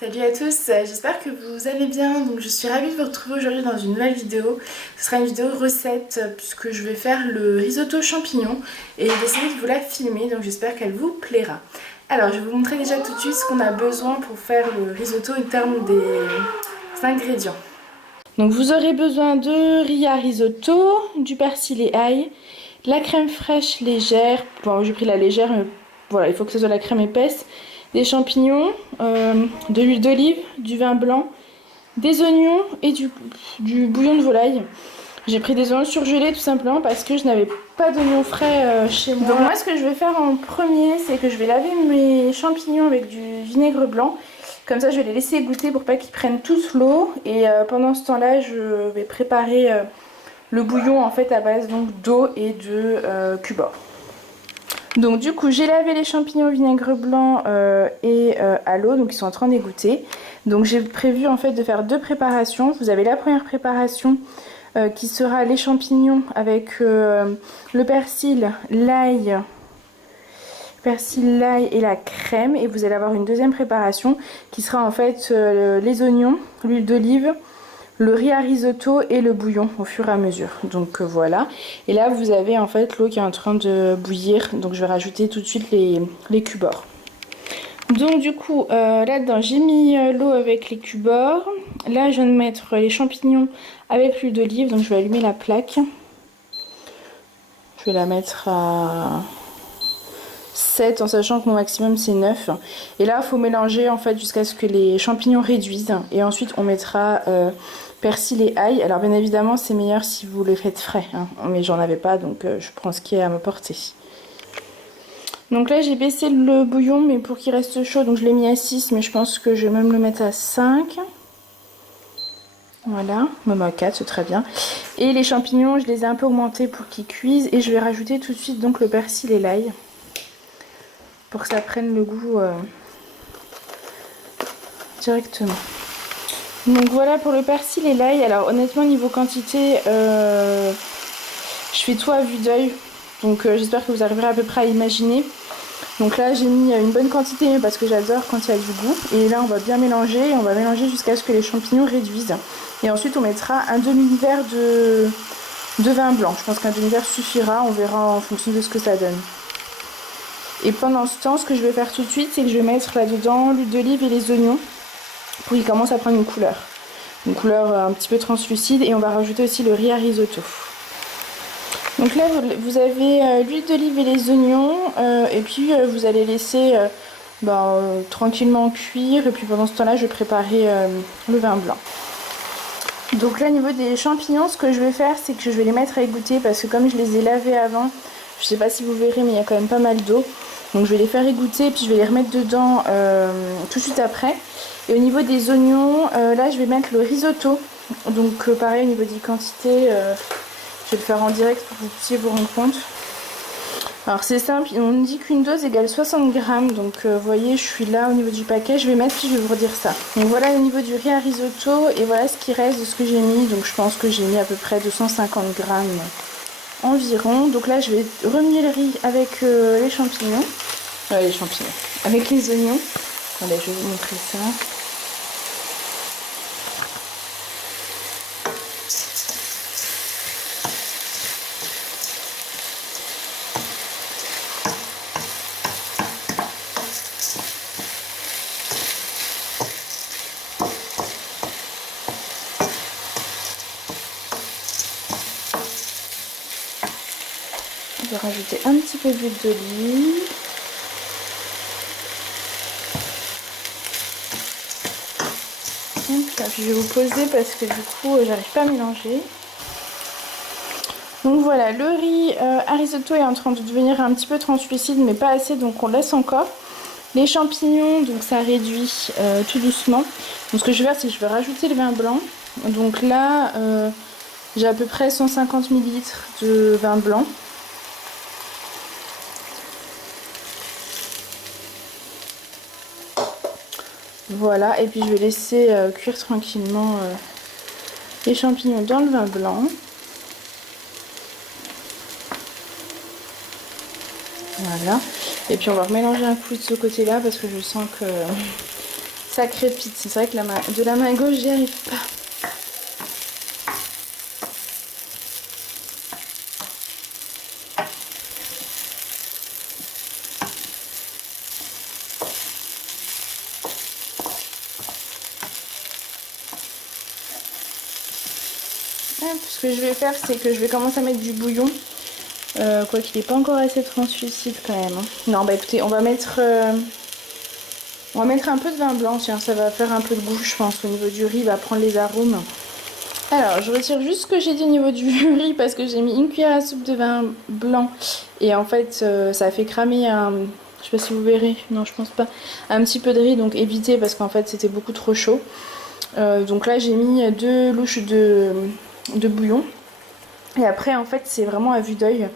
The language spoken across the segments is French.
Salut à tous, j'espère que vous allez bien. Donc je suis ravie de vous retrouver aujourd'hui dans une nouvelle vidéo. Ce sera une vidéo recette puisque je vais faire le risotto champignon et j'ai décidé de vous la filmer, donc j'espère qu'elle vous plaira. Alors je vais vous montrer déjà tout de suite ce qu'on a besoin pour faire le risotto en termes des ingrédients. Donc vous aurez besoin de riz à risotto, du persil et ail, la crème fraîche légère, bon j'ai pris la légère mais voilà il faut que ce soit la crème épaisse, des champignons, de l'huile d'olive, du vin blanc, des oignons et du bouillon de volaille. J'ai pris des oignons surgelés tout simplement parce que je n'avais pas d'oignons frais chez moi. Donc moi ce que je vais faire en premier c'est que je vais laver mes champignons avec du vinaigre blanc. Comme ça je vais les laisser égoutter pour pas qu'ils prennent tous l'eau. Et pendant ce temps là je vais préparer le bouillon en fait à base d'eau et de cubord. Donc du coup j'ai lavé les champignons au vinaigre blanc et à l'eau, donc ils sont en train d'égoutter. Donc j'ai prévu en fait de faire deux préparations. Vous avez la première préparation qui sera les champignons avec le persil, l'ail et la crème. Et vous allez avoir une deuxième préparation qui sera en fait les oignons, l'huile d'olive, le riz à risotto et le bouillon au fur et à mesure. Donc voilà. Et là vous avez en fait l'eau qui est en train de bouillir. Donc je vais rajouter tout de suite les cubeurs. Donc du coup là-dedans j'ai mis l'eau avec les cubeurs. Là je viens de mettre les champignons avec l'huile d'olive. Donc je vais allumer la plaque. Je vais la mettre à 7 en sachant que mon maximum c'est 9. Et là il faut mélanger en fait jusqu'à ce que les champignons réduisent. Et ensuite on mettra persil et ail. Alors bien évidemment c'est meilleur si vous les faites frais, hein. Mais j'en avais pas donc je prends ce qui est à ma portée. Donc là j'ai baissé le bouillon mais pour qu'il reste chaud, donc je l'ai mis à 6 mais je pense que je vais même le mettre à 5. Voilà, même à 4 c'est très bien. Et les champignons je les ai un peu augmentés pour qu'ils cuisent et je vais rajouter tout de suite donc le persil et l'ail pour que ça prenne le goût directement. Donc voilà pour le persil et l'ail. Alors honnêtement niveau quantité je fais tout à vue d'œil, donc j'espère que vous arriverez à peu près à imaginer. Donc là j'ai mis une bonne quantité parce que j'adore quand il y a du goût. Et là on va bien mélanger et on va mélanger jusqu'à ce que les champignons réduisent. Et ensuite on mettra un demi-verre de vin blanc. Je pense qu'un demi-verre suffira, on verra en fonction de ce que ça donne. Et pendant ce temps ce que je vais faire tout de suite c'est que je vais mettre là-dedans l'huile d'olive et les oignons pour qu'ils commencent à prendre une couleur un petit peu translucide. Et on va rajouter aussi le riz à risotto. Donc là vous avez l'huile d'olive et les oignons et puis vous allez laisser tranquillement cuire. Et puis pendant ce temps là je vais préparer le vin blanc. Donc là au niveau des champignons ce que je vais faire c'est que je vais les mettre à égoutter parce que comme je les ai lavés avant, je sais pas si vous verrez mais il y a quand même pas mal d'eau. Donc je vais les faire égoutter et puis je vais les remettre dedans tout de suite après. Et au niveau des oignons, là je vais mettre le risotto. Donc pareil au niveau des quantités, je vais le faire en direct pour que vous puissiez vous rendre compte. Alors c'est simple, on dit qu'une dose égale 60 grammes. Donc vous voyez je suis là au niveau du paquet, je vais mettre puis je vais vous redire ça. Donc voilà au niveau du riz à risotto et voilà ce qui reste de ce que j'ai mis. Donc je pense que j'ai mis à peu près 250 grammes environ. Donc là je vais remuer le riz avec les champignons. Avec les oignons. Allez, je vais vous montrer ça. Je vais rajouter un petit peu d'huile d'olive. Puis je vais vous poser parce que du coup j'arrive pas à mélanger. Donc voilà, le riz à risotto est en train de devenir un petit peu translucide mais pas assez, donc on laisse encore. Les champignons, donc ça réduit tout doucement. Donc ce que je vais faire c'est que je vais rajouter le vin blanc. Donc là j'ai à peu près 150 ml de vin blanc. Voilà, et puis je vais laisser cuire tranquillement les champignons dans le vin blanc. Voilà. Et puis on va remélanger un coup de ce côté-là parce que je sens que ça crépite. C'est vrai que de la main gauche, j'y arrive pas. Ce que je vais faire, c'est que je vais commencer à mettre du bouillon. Quoi qu'il n'est pas encore assez translucide quand même. Hein. Non, bah écoutez, on va mettre un peu de vin blanc. Tiens, ça va faire un peu de goût, je pense, au niveau du riz. Il va prendre les arômes. Alors, je retire juste ce que j'ai dit au niveau du riz parce que j'ai mis une cuillère à soupe de vin blanc. Et en fait, ça a fait cramer un... Je sais pas si vous verrez. Non, je pense pas. Un petit peu de riz, donc évitez parce qu'en fait, c'était beaucoup trop chaud. Donc là, j'ai mis 2 louches de bouillon. Et après, en fait, c'est vraiment à vue d'œil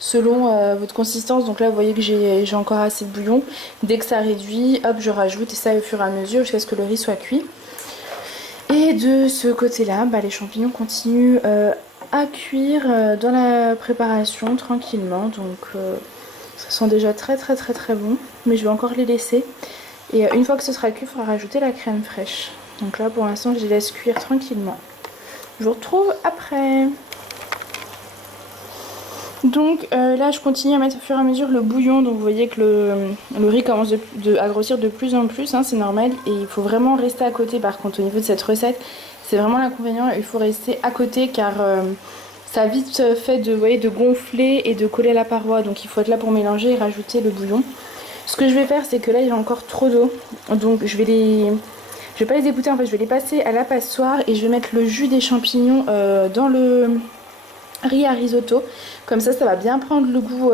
selon votre consistance. Donc là, vous voyez que j'ai encore assez de bouillon. Dès que ça réduit, hop, je rajoute et ça au fur et à mesure jusqu'à ce que le riz soit cuit. Et de ce côté-là, bah, les champignons continuent à cuire dans la préparation tranquillement. Donc ça sent déjà très très très très bon. Mais je vais encore les laisser. Et une fois que ce sera cuit, il faudra rajouter la crème fraîche. Donc là, pour l'instant, je les laisse cuire tranquillement. Je vous retrouve après. Donc là, je continue à mettre au fur et à mesure le bouillon. Donc vous voyez que le riz commence à grossir de plus en plus, hein, c'est normal. Et il faut vraiment rester à côté. Par contre, au niveau de cette recette, c'est vraiment l'inconvénient. Il faut rester à côté car ça a vite fait de, vous voyez, de gonfler et de coller à la paroi. Donc il faut être là pour mélanger et rajouter le bouillon. Ce que je vais faire, c'est que là, il y a encore trop d'eau. Donc je vais pas les égoutter, en fait, je vais les passer à la passoire et je vais mettre le jus des champignons dans le riz à risotto. Comme ça va bien prendre le goût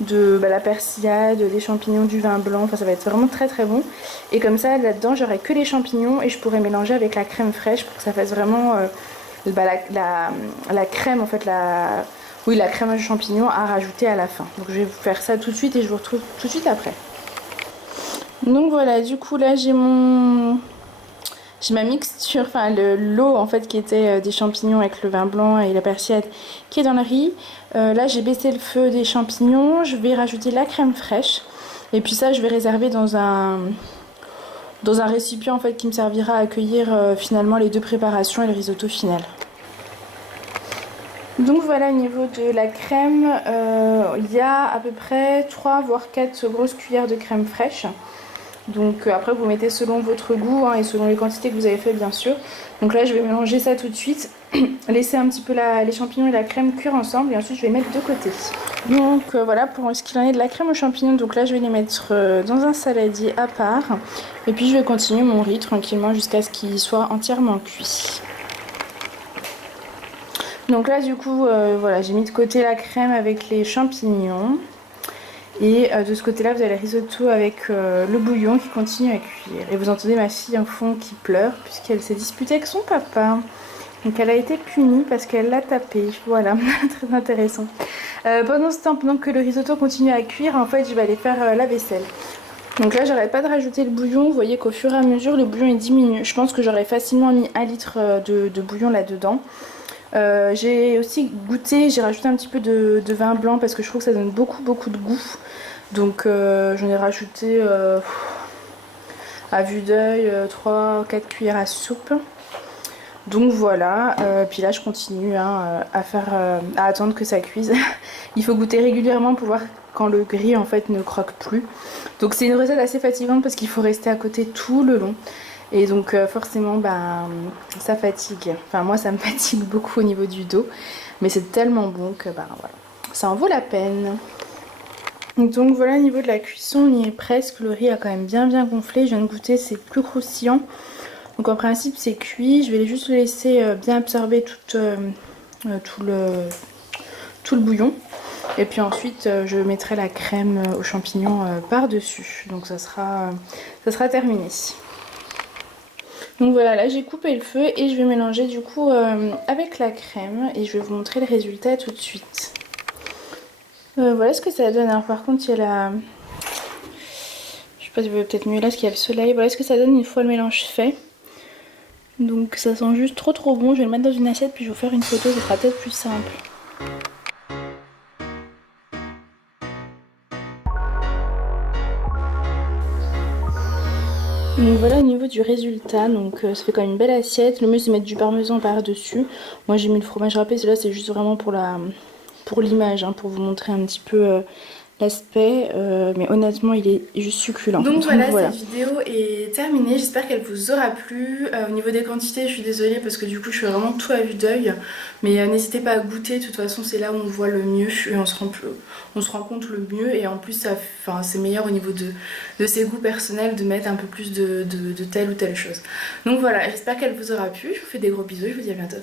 de la persillade, des champignons, du vin blanc. Enfin, ça va être vraiment très très bon. Et comme ça, là-dedans, j'aurai que les champignons et je pourrai mélanger avec la crème fraîche pour que ça fasse vraiment la crème, en fait, la crème de champignons à rajouter à la fin. Donc je vais vous faire ça tout de suite et je vous retrouve tout de suite après. Donc voilà, du coup là j'ai ma mixture, enfin l'eau en fait qui était des champignons avec le vin blanc et la persillade qui est dans le riz. Là j'ai baissé le feu des champignons, je vais rajouter la crème fraîche et puis ça je vais réserver dans un récipient en fait qui me servira à accueillir finalement les deux préparations et le risotto final. Donc voilà, au niveau de la crème, il y a à peu près 3 voire 4 grosses cuillères de crème fraîche. Donc après vous mettez selon votre goût hein, et selon les quantités que vous avez fait bien sûr. Donc là je vais mélanger ça tout de suite, laisser un petit peu les champignons et la crème cuire ensemble et ensuite je vais mettre de côté. Donc voilà pour ce qu'il en est de la crème aux champignons. Donc là je vais les mettre dans un saladier à part. Et puis je vais continuer mon riz tranquillement jusqu'à ce qu'il soit entièrement cuit. Donc là du coup voilà, j'ai mis de côté la crème avec les champignons. Et de ce côté là vous avez le risotto avec le bouillon qui continue à cuire. Et vous entendez ma fille en fond qui pleure puisqu'elle s'est disputée avec son papa. Donc elle a été punie parce qu'elle l'a tapé. Voilà, très intéressant. Pendant ce temps, pendant que le risotto continue à cuire, en fait je vais aller faire la vaisselle. Donc là j'arrête pas de rajouter le bouillon. Vous voyez qu'au fur et à mesure le bouillon il diminue. Je pense que j'aurais facilement mis 1 litre de bouillon là-dedans. J'ai aussi goûté, j'ai rajouté un petit peu de vin blanc parce que je trouve que ça donne beaucoup de goût. Donc j'en ai rajouté à vue d'œil 3-4 cuillères à soupe. Donc voilà, puis là je continue hein, à attendre que ça cuise. Il faut goûter régulièrement pour voir quand le riz en fait ne croque plus. Donc c'est une recette assez fatigante parce qu'il faut rester à côté tout le long. Et donc forcément ça fatigue. Enfin moi ça me fatigue beaucoup au niveau du dos. Mais c'est tellement bon que voilà, ça en vaut la peine. Donc voilà, au niveau de la cuisson on y est presque. Le riz a quand même bien gonflé. Je viens de goûter, c'est plus croustillant. Donc en principe c'est cuit. Je vais juste le laisser bien absorber tout le bouillon. Et puis ensuite je mettrai la crème aux champignons par dessus. Donc ça sera terminé. Donc voilà, là j'ai coupé le feu et je vais mélanger du coup avec la crème et je vais vous montrer le résultat tout de suite. Voilà ce que ça donne. Alors par contre il y a la... Je sais pas si vous voyez peut-être mieux là parce qu'il y a le soleil. Voilà ce que ça donne une fois le mélange fait. Donc ça sent juste trop bon. Je vais le mettre dans une assiette puis je vais vous faire une photo, ça sera peut-être plus simple. Donc voilà au niveau du résultat, donc ça fait quand même une belle assiette. Le mieux c'est de mettre du parmesan par-dessus. Moi j'ai mis le fromage râpé, celui-là c'est juste vraiment pour l'image, hein, pour vous montrer un petit peu l'aspect. Mais honnêtement il est juste succulent. Donc voilà, cette vidéo est terminée, j'espère qu'elle vous aura plu. Au niveau des quantités je suis désolée parce que du coup je fais vraiment tout à vue d'œil. Mais n'hésitez pas à goûter, de toute façon c'est là où on voit le mieux et on se rend compte le mieux. Et en plus c'est meilleur au niveau de ses goûts personnels de mettre un peu plus de telle ou telle chose. Donc voilà, j'espère qu'elle vous aura plu, je vous fais des gros bisous et je vous dis à bientôt.